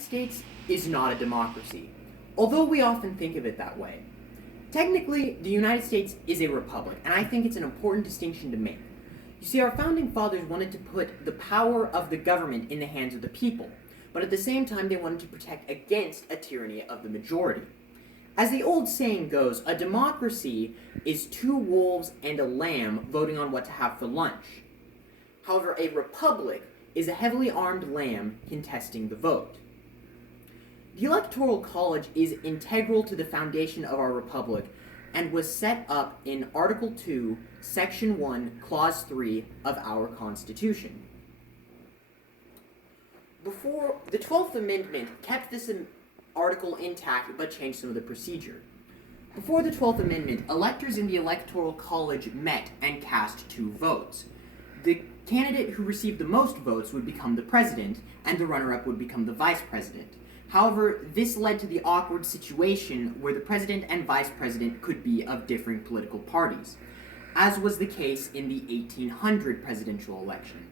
States is not a democracy, although we often think of it that way. Technically, the United States is a republic, and I think it's an important distinction to make. You see, our founding fathers wanted to put the power of the government in the hands of the people, but at the same time they wanted to protect against a tyranny of the majority. As the old saying goes, a democracy is two wolves and a lamb voting on what to have for lunch. However, a republic is a heavily armed lamb contesting the vote. The Electoral College is integral to the foundation of our republic and was set up in Article 2, Section 1, Clause 3 of our Constitution. Before, the 12th Amendment kept this article intact but changed some of the procedure. Before the 12th Amendment, electors in the Electoral College met and cast two votes. The candidate who received the most votes would become the president, and the runner-up would become the vice president. However, this led to the awkward situation where the president and vice president could be of differing political parties, as was the case in the 1800 presidential election.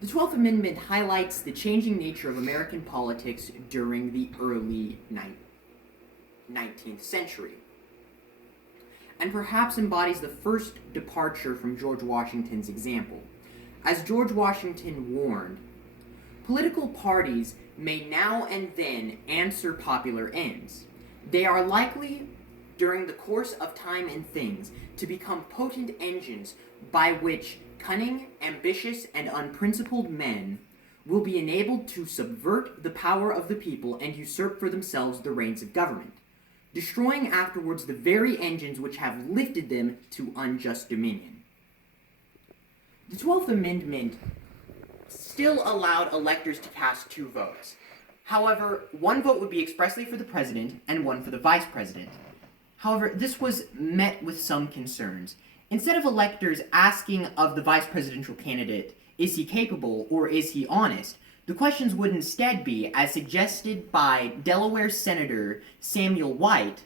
The 12th Amendment highlights the changing nature of American politics during the early 19th century, and perhaps embodies the first departure from George Washington's example. As George Washington warned, political parties may now and then answer popular ends. They are likely, during the course of time and things, to become potent engines by which cunning, ambitious, and unprincipled men will be enabled to subvert the power of the people and usurp for themselves the reins of government, destroying afterwards the very engines which have lifted them to unjust dominion. The 12th Amendment still allowed electors to cast two votes. However, one vote would be expressly for the president and one for the vice president. However, this was met with some concerns. Instead of electors asking of the vice presidential candidate, is he capable or is he honest, the questions would instead be, as suggested by Delaware Senator Samuel White,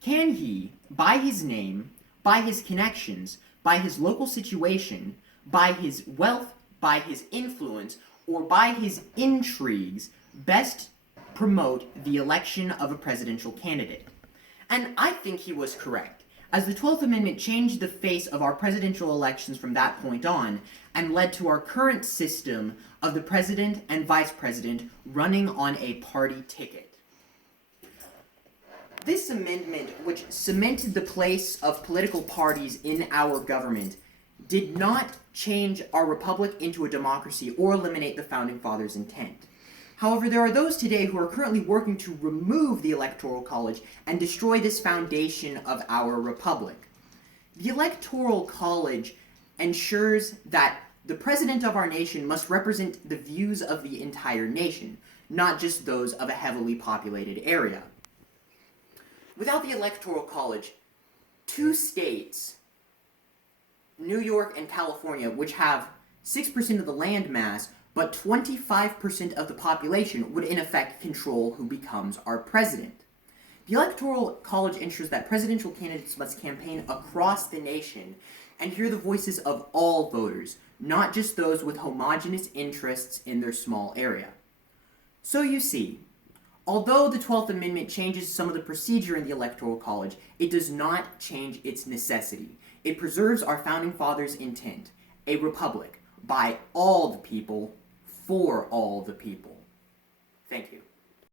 can he, by his name, by his connections, by his local situation, by his wealth, by his influence, or by his intrigues, best promote the election of a presidential candidate? And I think he was correct, as the 12th Amendment changed the face of our presidential elections from that point on, and led to our current system of the president and vice president running on a party ticket. This amendment, which cemented the place of political parties in our government, did not change our republic into a democracy or eliminate the Founding Fathers' intent. However, there are those today who are currently working to remove the Electoral College and destroy this foundation of our republic. The Electoral College ensures that the president of our nation must represent the views of the entire nation, not just those of a heavily populated area. Without the Electoral College, two states, New York and California, which have 6% of the land mass, but 25% of the population, would in effect control who becomes our president. The Electoral College ensures that presidential candidates must campaign across the nation and hear the voices of all voters, not just those with homogeneous interests in their small area. So you see, although the 12th Amendment changes some of the procedure in the Electoral College, it does not change its necessity. It preserves our Founding Fathers' intent, a republic, by all the people, for all the people. Thank you.